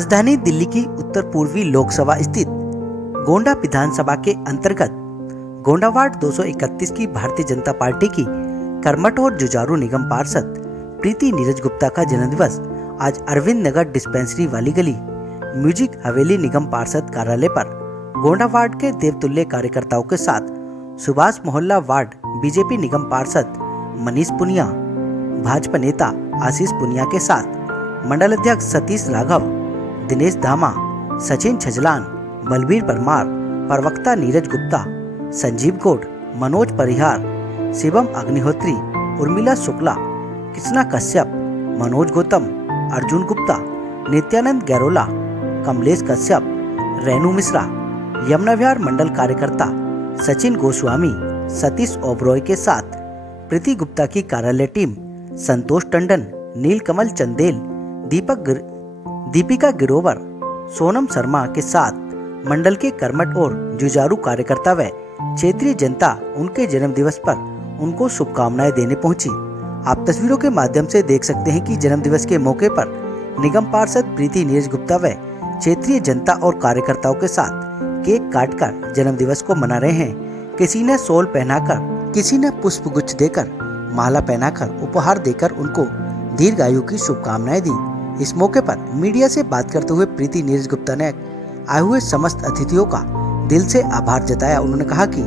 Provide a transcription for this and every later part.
राजधानी दिल्ली की उत्तर पूर्वी लोकसभा स्थित गोंडा विधानसभा के अंतर्गत गोंडा वार्ड 231 की भारतीय जनता पार्टी की कर्मठ और जुझारू निगम पार्षद प्रीति नीरज गुप्ता का जन्मदिवस आज अरविंद नगर डिस्पेंसरी वाली गली म्यूजिक हवेली निगम पार्षद कार्यालय पर गोंडा वार्ड के देवतुल्य कार्यकर्ताओं के साथ सुभाष मोहल्ला वार्ड बीजेपी निगम पार्षद मनीष पुनिया, भाजपा नेता आशीष पुनिया के साथ मंडल अध्यक्ष सतीश राघव, दिनेश धामा, सचिन छजलान, बलबीर परमार, प्रवक्ता नीरज गुप्ता, संजीव गौड़, मनोज परिहार, शिवम अग्निहोत्री, उर्मिला शुक्ला, कृष्णा कश्यप, मनोज गौतम, अर्जुन गुप्ता, नित्यानंद गैरोला, कमलेश कश्यप, रेणु मिश्रा, यमुना विहार मंडल कार्यकर्ता सचिन गोस्वामी, सतीश ओबरॉय के साथ प्रीति गुप्ता की कार्यालय टीम संतोष टंडन, नीलकमल चंदेल, दीपिका गिरोवर, सोनम शर्मा के साथ मंडल के कर्मठ और जुझारू कार्यकर्ता व क्षेत्रीय जनता उनके जन्मदिवस पर उनको शुभकामनाएं देने पहुंची। आप तस्वीरों के माध्यम से देख सकते हैं कि जन्मदिवस के मौके पर निगम पार्षद प्रीति नीरज गुप्ता व क्षेत्रीय जनता और कार्यकर्ताओं के साथ केक काटकर जन्मदिवस को मना रहे हैं। किसी ने शॉल पहनाकर, किसी ने पुष्पगुच्छ देकर, माला पहनाकर, उपहार देकर उनको दीर्घायु की शुभकामनाएं दी। इस मौके पर मीडिया से बात करते हुए प्रीति नीरज गुप्ता ने आए हुए समस्त अतिथियों का दिल से आभार जताया। उन्होंने कहा कि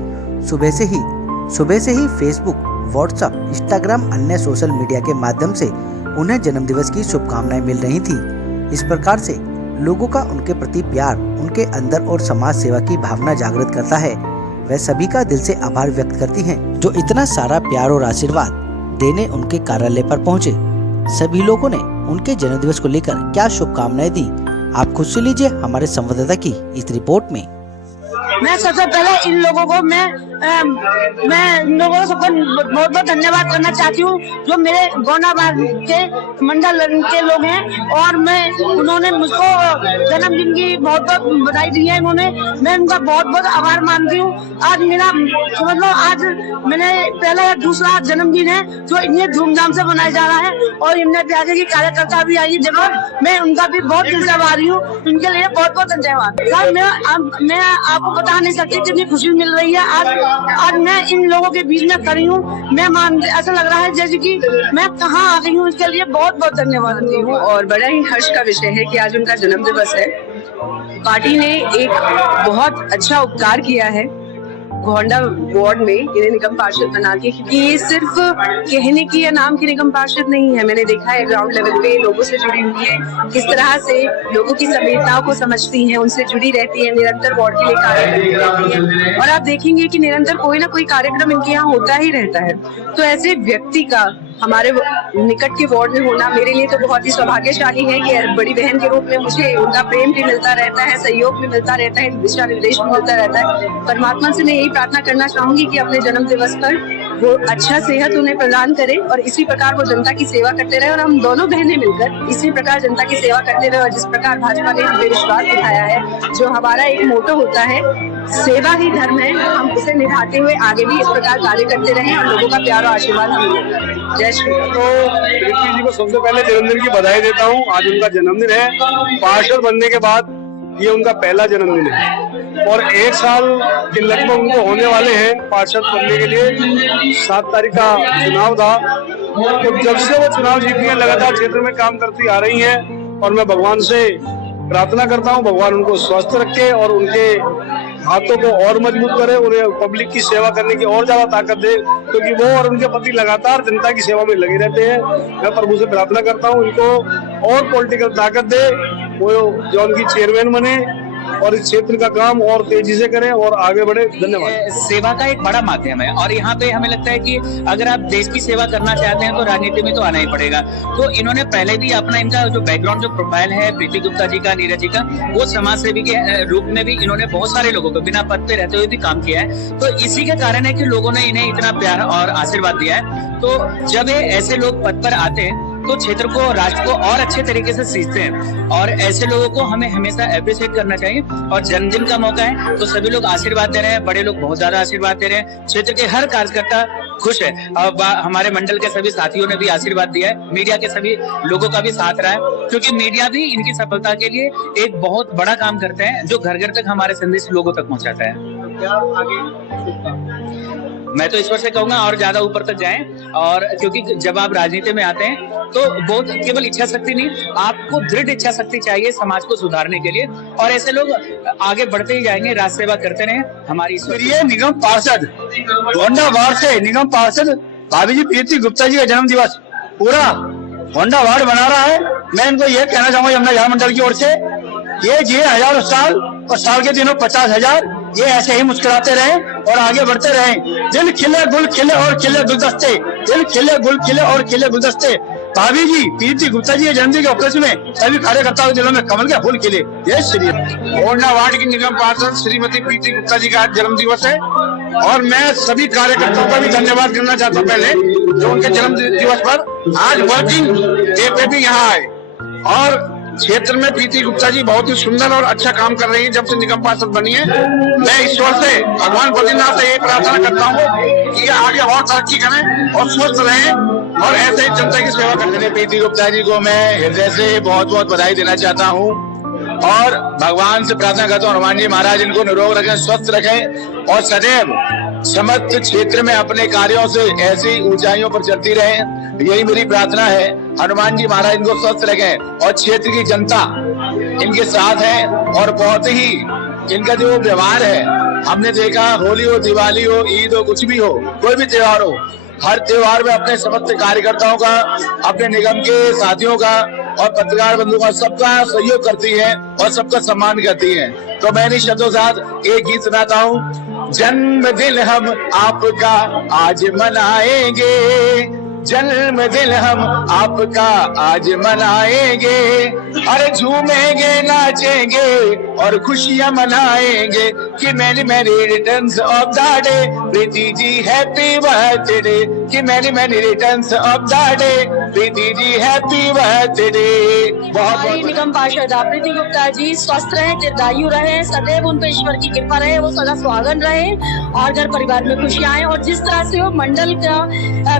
सुबह से ही फेसबुक, व्हाट्सएप, इंस्टाग्राम, अन्य सोशल मीडिया के माध्यम से उन्हें जन्मदिवस की शुभकामनाएं मिल रही थी। इस प्रकार से लोगों का उनके प्रति प्यार उनके अंदर और समाज सेवा की भावना जागृत करता है। वह सभी का दिल से आभार व्यक्त करती हैं जो इतना सारा प्यार और आशीर्वाद देने उनके कार्यालय पर पहुंचे। सभी लोगों ने उनके जन्मदिवस को लेकर क्या शुभकामनाएं दी, आप खुद से लीजिए हमारे संवाददाता की इस रिपोर्ट में। मैं सबसे पहले इन लोगों को मैं इन लोगों को सबको बहुत बहुत धन्यवाद करना चाहती हूँ जो मेरे गोंडा वार्ड के मंडल के लोग हैं और उन्होंने मुझको जन्मदिन की बहुत बहुत बधाई दी है। मैं उनका बहुत बहुत आभार मानती हूँ। आज मेरा समझ लो आज मैंने पहला या दूसरा जन्मदिन है जो इतने धूमधाम से मनाया जा रहा है और इनमें प्यारे की कार्यकर्ता भी आई जगह, मैं उनका भी बहुत दिल से आभारी हूँ। उनके लिए बहुत बहुत धन्यवाद। सर मैं आपको बता नहीं सकती कितनी खुशी मिल रही है। आज मैं इन लोगों के बीच में खड़ी हूँ। ऐसा लग रहा है जैसे कि मैं कहाँ आ गई हूँ। इसके लिए बहुत बहुत धन्यवाद देती हूँ और बड़ा ही हर्ष का विषय है कि आज उनका जन्म दिवस है। पार्टी ने एक बहुत अच्छा उपकार किया है गोंडा वार्ड में इन्हें निगम पार्षद बना के, क्योंकि ये सिर्फ कहने की या नाम की निगम पार्षद नहीं है। मैंने देखा है ग्राउंड लेवल पे लोगों से जुड़ी हुई है, किस तरह से लोगों की संवेदनाओं को समझती हैं, उनसे जुड़ी रहती है, निरंतर वार्ड के लिए कार्य करती रहती है। और आप देखेंगे कि निरंतर कोई ना कोई कार्यक्रम इनके यहाँ होता ही रहता है। तो ऐसे व्यक्ति का हमारे निकट के वार्ड में होना मेरे लिए तो बहुत ही सौभाग्यशाली है कि बड़ी बहन के रूप में मुझे उनका प्रेम भी मिलता रहता है, सहयोग भी मिलता रहता है, दिशा निर्देश भी मिलता रहता है। परमात्मा से मैं यही प्रार्थना करना चाहूंगी कि अपने जन्म दिवस पर वो अच्छा सेहत उन्हें प्रदान करे और इसी प्रकार वो जनता की सेवा करते रहे और हम दोनों बहनें मिलकर इसी प्रकार जनता की सेवा करते रहे। और जिस प्रकार भाजपा ने हमें विश्वास दिखाया है, जो हमारा एक मोटो होता है, सेवा ही धर्म है, हम उसे निभाते हुए आगे भी इस प्रकार कार्य करते रहे और लोगों का प्यार और आशीर्वाद हमें। जय श्री राम। तो प्रीति जी को सबसे पहले जन्मदिन की बधाई देता हूँ। आज उनका जन्मदिन है। पार्षद बनने के बाद ये उनका पहला जन्मदिन है और 1 साल के लगभग उनको होने वाले हैं पार्षद बनने के लिए। 7 तारीख का चुनाव था, तो जब से वो चुनाव जीती है लगातार क्षेत्र में काम करती आ रही हैं और मैं भगवान से प्रार्थना करता हूँ भगवान उनको स्वस्थ रखे और उनके हाथों को और मजबूत करे, उन्हें पब्लिक की सेवा करने की और ज्यादा ताकत दे, क्योंकि वो और उनके पति लगातार जनता की सेवा में लगे रहते हैं। मैं प्रभु से प्रार्थना करता हूँ इनको और पॉलिटिकल ताकत दे, वो जो उनकी चेयरमैन बने और इस क्षेत्र का काम और तेजी से करें और आगे बढ़े। धन्यवाद। सेवा का एक बड़ा माध्यम है और यहाँ पे हमें लगता है कि अगर आप देश की सेवा करना चाहते हैं तो राजनीति में तो आना ही पड़ेगा। तो इन्होंने पहले भी अपना इनका जो बैकग्राउंड जो प्रोफाइल है प्रीति गुप्ता जी का, नीरज जी का, वो समाज सेवी के रूप में भी इन्होंने बहुत सारे लोगों को बिना पद पे रहते हुए भी काम किया है। तो इसी के कारण है कि लोगों ने इन्हें इतना प्यार और आशीर्वाद दिया है। तो जब ऐसे लोग पद पर आते हैं तो क्षेत्र को, राष्ट्र को और अच्छे तरीके से सीखते हैं और ऐसे लोगों को हमें हमेशा अप्रिशिएट करना चाहिए। और जन्मदिन का मौका है तो सभी लोग आशीर्वाद दे रहे हैं, बड़े लोग बहुत ज्यादा आशीर्वाद दे रहे हैं। क्षेत्र के हर कार्यकर्ता खुश है। अब हमारे मंडल के सभी साथियों ने भी आशीर्वाद दिया है, मीडिया के सभी लोगों का भी साथ रहा है, क्योंकि मीडिया भी इनकी सफलता के लिए एक बहुत बड़ा काम करते हैं, जो घर घर तक हमारे संदेश लोगों तक पहुंचाता है। मैं तो ईश्वर से कहूंगा और ज्यादा ऊपर तक जाएं, और क्योंकि जब आप राजनीति में आते हैं तो बहुत केवल इच्छा शक्ति नहीं, आपको दृढ़ इच्छा शक्ति चाहिए समाज को सुधारने के लिए, और ऐसे लोग आगे बढ़ते ही जाएंगे, राज सेवा करते रहे। हमारी निगम पार्षद गोंडा वार्ड से निगम पार्षद भाभी जी प्रीति गुप्ता जी का जन्म दिवस पूरा गोंडा वार्ड मना रहा है। मैं इनको ये कहना चाहूंगा यमुना विहार मंडल की ओर से, ये जिए 1000 साल और साल के दिनों 50,000, ये ऐसे ही मुस्कुराते रहें और आगे बढ़ते रहें। दिल खिले गुल खिले और खिले गुलदस्ते, दिल खिले गुल खिले और खिले गुलदस्ते। भाभी जी प्रीति गुप्ता जी के जन्मदिन के उपलक्ष्य में सभी कार्यकर्ताओं के दिलों में कमल के फूल खिले। जय श्री राम। गोंडा वार्ड की निगम पार्षद श्रीमती प्रीति गुप्ता जी का आज जन्म दिवस है, और मैं सभी कार्यकर्ताओं का भी धन्यवाद करना चाहता हूँ पहले, जो उनके जन्म दिवस पर आज वर्किंग डे पे भी यहाँ आए। और क्षेत्र में प्रीति गुप्ता जी बहुत ही सुंदर और अच्छा काम कर रही है जब से निगम पार्षद बनी है। मैं ईश्वर से, भगवान बद्रीनाथ से ये प्रार्थना करता हूँ कि आगे और तरक्की करें और स्वस्थ रहें और ऐसे ही जनता की सेवा करते रहें। प्रीति गुप्ता जी को मैं हृदय से बहुत बहुत बधाई देना चाहता हूँ और भगवान से प्रार्थना करता हूँ हनुमान जी महाराज इनको निरोग रखें, स्वस्थ रखें और सदैव समस्त क्षेत्र में अपने कार्यों से ऐसी ऊंचाइयों पर चलती रहें। यही मेरी प्रार्थना है। हनुमान जी महाराज इनको स्वस्थ रखें और क्षेत्र की जनता इनके साथ है, और बहुत ही इनका जो व्यवहार है, हमने देखा होली हो, दिवाली हो, ईद हो, कुछ भी हो, कोई भी त्योहार हो, हर त्योहार में अपने समस्त कार्यकर्ताओं का, अपने निगम के साथियों का और पत्रकार बंधुओं का सबका सहयोग करती है और सबका सम्मान करती है। तो मैं इन शब्दों के साथ एक गीत सुनाता हूँ। जन्मदिन हम आपका आज मनाएंगे, जन्मदिन हम आपका आज मनाएंगे, अरे झूमेंगे नाचेंगे और खुशियां मनाएंगे कि many many returns of the day, Preeti ji happy birthday, कि many many returns of the day, Preeti ji happy birthday. हमारी निगम पार्षद प्रीति गुप्ता जी स्वस्थ रहे, दीर्घायु रहे, सदैव उन पर ईश्वर की कृपा रहे, वो सदा सुहागन रहे और घर परिवार में खुशियां आए। और जिस तरह से वो मंडल का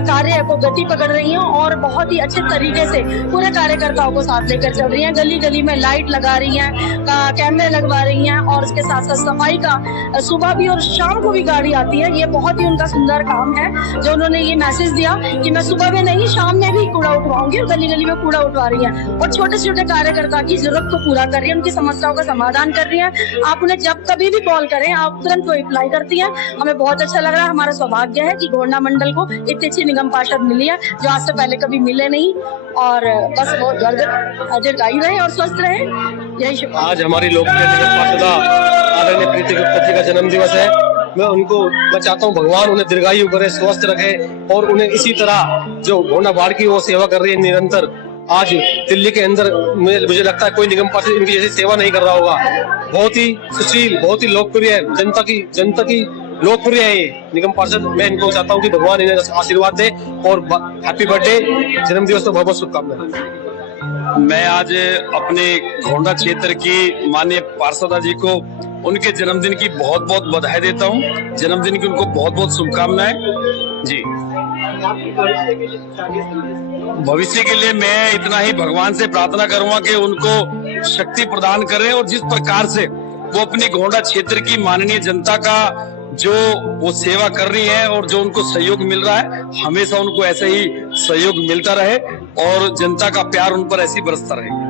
कार्य को गति पकड़ रही हैं और बहुत ही अच्छे तरीके से पूरे कार्यकर्ताओं को साथ लेकर चल रही हैं, गली गली में लाइट लगा रही हैं, कैमरे लगवा रही हैं, और उसके साथ साथ सफाई का सुबह भी और शाम को भी गाड़ी आती है। ये बहुत ही उनका सुंदर काम है जो उन्होंने ये मैसेज दिया कि मैं सुबह में नहीं शाम में भी कूड़ा उठवाऊंगी, और गली गली में कूड़ा उठवा रही है और छोटे छोटे कार्यकर्ता की जरूरत को पूरा कर रही है, उनकी समस्याओं का समाधान कर रही है। आप उन्हें जब कभी भी कॉल करें आप तुरंत रिप्लाई करती हैं। हमें बहुत अच्छा लग रहा है, हमारा सौभाग्य है कि गोंडा मंडल को इतनी अच्छी निगम पार्षद मिली है जो आज से पहले कभी मिले नहीं, और बस बहुत दीर्घायु रहे और स्वस्थ रहे। यही शुभ। आज हमारी लोकप्रिय निगम पार्षदा आदरणीय प्रीति गुप्ता जी का जन्म दिवस है। मैं चाहता हूँ भगवान उन्हें दीर्घायु करे, स्वस्थ रखे और उन्हें इसी तरह जो गोंडा वार्ड की वो सेवा कर रही है निरंतर। आज दिल्ली के अंदर मुझे लगता है कोई निगम पार्षद इनकी जैसी सेवा नहीं कर रहा होगा। बहुत ही सुशील, बहुत ही लोकप्रिय है, जनता की लोकप्रिय है ये निगम पार्षद। मैं इनको चाहता हूँ कि भगवान इन्हें आशीर्वाद दे और हैप्पी बर्थडे, जन्म दिवस तो बहुत बहुत शुभकामनाएं। मैं आज अपने गोंडा क्षेत्र की माननीय पार्षदा जी को उनके जन्मदिन की बहुत बहुत बधाई देता हूँ। जन्मदिन की उनको बहुत बहुत शुभकामनाएं जी। भविष्य के लिए मैं इतना ही भगवान से प्रार्थना करूंगा कि उनको शक्ति प्रदान करें, और जिस प्रकार से वो अपनी गोंडा क्षेत्र की माननीय जनता का जो वो सेवा कर रही है और जो उनको सहयोग मिल रहा है, हमेशा उनको ऐसे ही सहयोग मिलता रहे और जनता का प्यार उन पर ऐसे ही बरसता रहे।